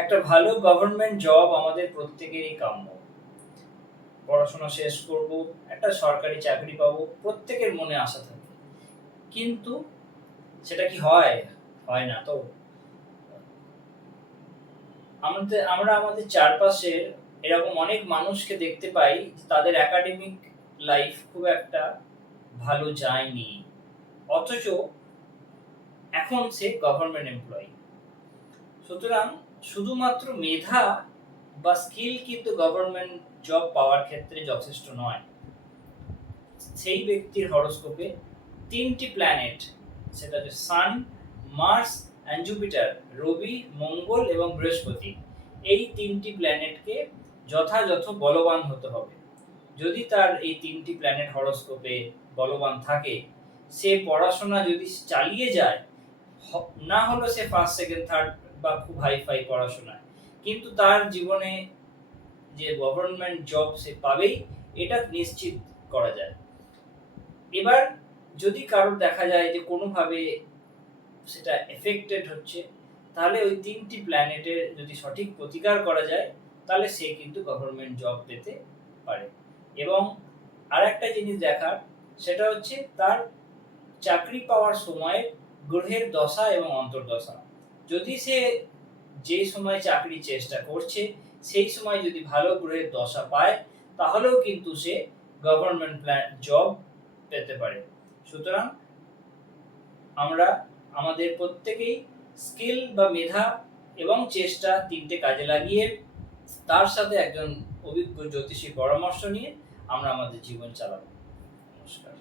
একটা ভালো government job আমাদের প্রত্যেকেরই কাম্য। পড়াশোনা শেষ করব, একটা সরকারি চাকরি পাবো, প্রত্যেকের মনে আশা থাকে। কিন্তু সেটা কি হয়? হয় না তো। আমরা আমাদের চারপাশে এরকম অনেক মানুষকে দেখতে পাই, তাদের একাডেমিক লাইফ খুব একটা ভালো যায়নি। অথচ এখন সে গভর্নমেন্ট এমপ্লয়ি। সুতরাং শুধুমাত্র মেধা বা স্কিল কিন্তু গভর্নমেন্ট জব পাওয়ার ক্ষেত্রে যথেষ্ট নয়। সেই ব্যক্তির হরোস্কোপে ৩টি প্ল্যানেট, সেটা হচ্ছে সান, মার্স অ্যান্ড জুপিটার, রবি, মঙ্গল এবং বৃহস্পতি, এই ৩টি প্ল্যানেটকে যথাযথ বলবান হতে হবে। যদি তার এই ৩টি প্ল্যানেট হরোস্কোপে বলবান থাকে, সে পড়াশোনা যদি চালিয়ে যায়, না হলো সে ফার্স্ট সেকেন্ড থার্ড বা খুব হাইফাই পড়াশোনায়, কিন্তু তার জীবনে যে গভর্নমেন্ট জব সে পাবেই, এটা নিশ্চিত করা যায়। এবার যদি কারোর দেখা যায় যে কোনোভাবে সেটা এফেক্টেড হচ্ছে, তাহলে ওই ৩টি প্ল্যানেটের যদি সঠিক প্রতিকার করা যায়, তাহলে সে কিন্তু গভর্নমেন্ট জব পেতে পারে। এবং আরেকটা জিনিস দেখার, সেটা হচ্ছে তার চাকরি পাওয়ার সময় গ্রহের দশা এবং অন্তর্দশা। যদি সে যে সময় চাকরি চেষ্টা করছে সেই সময় যদি ভালো গ্রহের দশা পায়, তাহলেও কিন্তু সে গভর্নমেন্ট জব পেতে পারে। সুতরাং আমরা আমাদের প্রত্যেকেই স্কিল বা মেধা এবং চেষ্টা ৩টে কাজে লাগিয়ে, তার সাথে একজন অভিজ্ঞ জ্যোতিষীর পরামর্শ নিয়ে আমরা আমাদের জীবন চালাবো। নমস্কার।